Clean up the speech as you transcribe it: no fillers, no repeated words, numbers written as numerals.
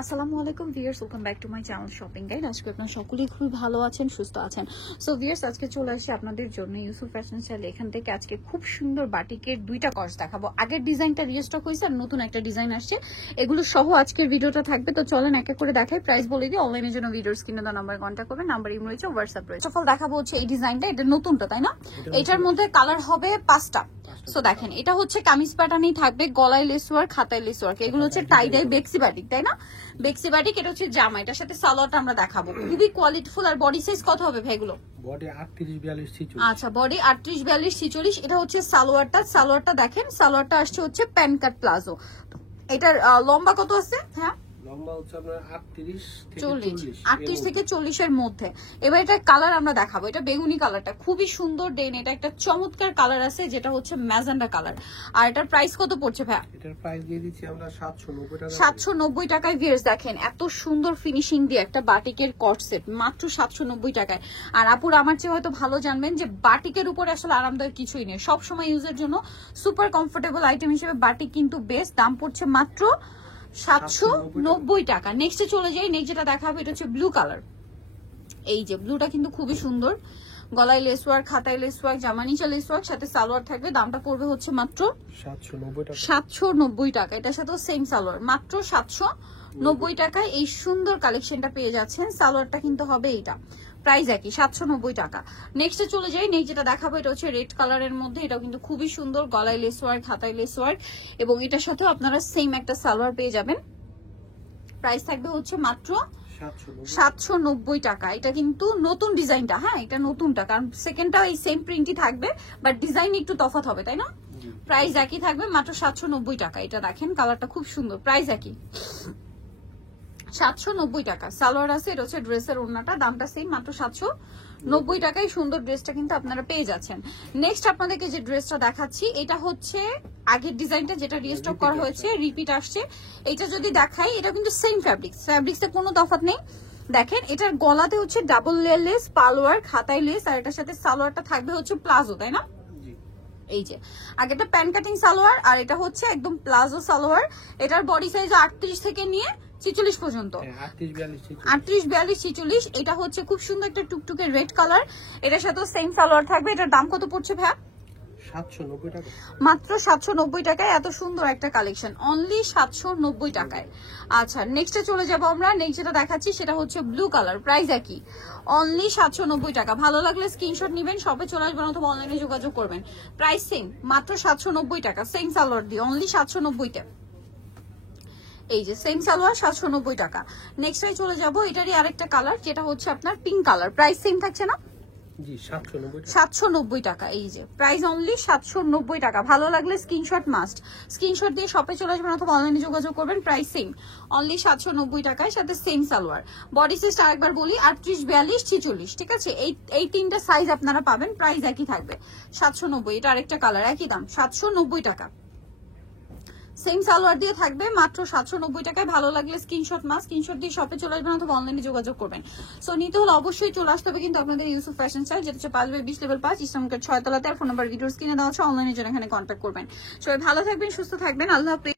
আসসালামু আলাইকুম viewers, welcome back to my channel shopping guide. আজকে আপনারা সকলেই খুবই ভালো আছেন, সুস্থ আছেন। সো ভিউয়ার্স, আজকে চলে আসি আপনাদের জন্য ইউসুফ ফ্যাশন স্টাইল। এখান থেকে আজকে খুব সুন্দর বাটিকের দুইটা কস দেখাবো। আগের ডিজাইনটা রিস্টক হয়েছে আর নতুন একটা ডিজাইন আসছে, এগুলো সহ আজকের ভিডিওটা থাকবে। তো চলেন এক এক করে দেখাই, প্রাইস বলে দিই। অনলাইনের জন্য ভিডিওর স্ক্রিনে দেওয়া নাম্বার কন্ট্যাক্ট করবেন, নাম্বার ইমো রয়েছে, হোয়াটসঅ্যাপ রয়েছে। সফল দেখাবো হচ্ছে এই ডিজাইনটা, এটা নতুনটা তাই না? এটার মধ্যে কালার হবে 5টা। সো দেখেন, এটা হচ্ছে কামিজ প্যাটার্নই থাকবে, গলায় লেস ওয়ার্ক, হাতায় লেস ওয়ার্ক। এগুলো হচ্ছে টাই ডাই বেক্সি বাটিক তাই না? বেক্সি বাটিক। এটা হচ্ছে জামা, এটার সাথে সালোয়ারটা আমরা দেখাবো। খুবই কোয়ালিটিফুল। আর বডি সাইজ কত হবে ভাই এগুলো? বডি 38 42 46। আচ্ছা, বডি 38 42 46। এটা হচ্ছে সালোয়ারটা দেখেন, সালোয়ারটা আসছে হচ্ছে প্যান কাট প্লাজো। এটার লম্বা কত আছে? হ্যাঁ, লম্বা হচ্ছে আপনার 38 থেকে 40 থেকে 40 এর মধ্যে। এবার এটা কালার আমরা দেখাবো। এটা বেগুনি কালারটা খুবই সুন্দর। দেন এটা একটা চমৎকার কালার আছে যেটা হচ্ছে ম্যাজেন্ডা কালার। আর এটার প্রাইস কত পড়ছে ভাই? এটার প্রাইস দিয়ে দিচ্ছি আমরা 790 টাকা। 790 টাকায়। ভিউয়ার্স দেখেন, এত সুন্দর ফিনিশিং দিয়ে একটা বাটিকের কট সেট মাত্র 790 টাকায়। আর আপুর আমার চেয়ে হয়তো ভালো জানবেন যে বাটিকের উপরে আসলে আরামদায়ক কিছুই নেই। সবসময় ইউজের জন্য সুপার কমফোর্টেবল আইটেম হিসেবে বাটিক কিন্তু বেস্ট। দাম পড়ছে মাত্র 790 টাকা। নেক্সটে চলে যাই। নেক্সট যেটা দেখাবো এটা হচ্ছে ব্লু কালার। এই যে ব্লুটা কিন্তু খুবই সুন্দর, গলায় লেস ওয়ার্ক, হাতায় লেস ওয়ার্ক, জামা নিচে লেস ওয়ার্ক, সাথে সালোয়ার থাকবে। দামটা পড়বে হচ্ছে মাত্র 790 টাকা। 790 টাকা। এটার সাথেও সেম সালোয়ার, মাত্র 790 টাকায় এই সুন্দর কালেকশনটা পেয়ে যাচ্ছেন। সালোয়ারটা কিন্তু হবে এইটা, প্রাইস একই 790 টাকা। নেক্সটে চলে যাই। নেক্সট যেটা দেখাবো এটা হচ্ছে রেড কালারের মধ্যে। এটাও কিন্তু খুবই সুন্দর, গলায় লেস ওয়ার্ক, হাতায় লেস ওয়ার্ক, এবং এটার সাথেও আপনারা সেম একটা সালোয়ার পেয়ে যাবেন। প্রাইস থাকবে হচ্ছে মাত্র 790 টাকা। এটা কিন্তু নতুন ডিজাইনটা, হ্যাঁ এটা নতুনটা, কারণ সেকেন্ডটা এই সেম প্রিন্টই থাকবে, বাট ডিজাইন একটু তফাৎ হবে তাই না? প্রাইস একই থাকবে, মাত্র 790 টাকা। এটা দেখেন কালারটা খুব সুন্দর, প্রাইস একই 790 টাকা। সালোয়ার আছে, এটা হচ্ছে ড্রেসের ওড়নাটা, দামটা সেম, মাত্র 790 টাকায় সুন্দর ড্রেসটা কিন্তু আপনারা পেয়ে যাচ্ছেন। নেক্সট আপনাদেরকে যে ড্রেসটা দেখাচ্ছি এটা হচ্ছে আগের ডিজাইনটা যেটা রিস্টক করা হয়েছে, রিপিট আসছে। এটা যদি দেখাই, এটা কিন্তু সেম ফ্যাব্রিক্সে কোনো তফাৎ নেই। দেখেন, এটার গলাতে হচ্ছে ডাবল লেস, পালোয়ার, খাতায় লেস, আর এটার সাথে সালোয়ারটা থাকবে হচ্ছে প্লাজো তাই না? এই যে আগেটা প্যান কাটিং সালোয়ার, আর এটা হচ্ছে একদম প্লাজো সালোয়ার। এটার বডি সাইজ 38 থেকে নিয়ে 46 পর্যন্ত, 38 42 46। এটা হচ্ছে খুব সুন্দর একটা টুকটুকে রেড কালার। এটার সাথে সেম সালোয়ার থাকবে। এটার দাম কত পড়ছে ভাই? 790 টাকা, মাত্র 790 টাকায় এত সুন্দর একটা কালেকশন, অনলি 790 টাকায়। আচ্ছা, নেক্সটে চলে যাব আমরা। নেক্সট যেটা দেখাচ্ছি সেটা হচ্ছে ব্লু কালার, প্রাইস একই, অনলি 790 টাকা। ভালো লাগলে স্ক্রিনশট নেবেন, শপে চলে আসবেন অথবা অনলাইনে যোগাযোগ করবেন। প্রাইস সেম, মাত্র 790 টাকা, সেম সালোয়ার দিয়ে অনলি 790 টাকা। এই যে সেম সালোয়ার, 790 টাকা। নেক্সটে চলে যাব, এটারই আরেকটা কালার যেটা হচ্ছে আপনার পিঙ্ক কালার। প্রাইস সেম থাকছে না? জি 790 টাকা। 790 টাকা। এই যে প্রাইস অনলি 790 টাকা। ভালো লাগলে স্ক্রিনশট মাস্ট, স্ক্রিনশট দিয়ে শপে চলে আসবেন অথবা অনলাইনে যোগাযোগ করবেন। প্রাইস সেম, অনলি 790 টাকায়, সাথে সেম সালোয়ার। বডি সাইজ আরেকবার বলি, 38 42 46, ঠিক আছে? এই তিনটা সাইজ আপনারা পাবেন, প্রাইস একই থাকবে 790। এটা আরেকটা কালার, একই দাম 790 টাকা। সেম সালোয়ার দিয়ে থাকবে, মাত্র 790 টাকায়। ভালো লাগলে স্ক্রিনশট দিয়ে শপে চলে আসবেন অথবা অনলাইনে যোগাযোগ করবেন। সো নিতে হলে অবশ্যই চলে আসতে হবে কিন্তু আপনাদের ইউসুফ ফ্যাশন স্টাইল, যেটা হচ্ছে 5/20 লেভেল 5 ইসলামগেট 6 তলাতে। আর ফোন নাম্বার ভিডিওর স্ক্রিনে দেওয়া আছে, অনলাইনের জন্য এখানে কন্ট্যাক্ট করবেন। সবাই ভালো থাকবেন, সুস্থ থাকবেন, আল্লাহ হাফেজ।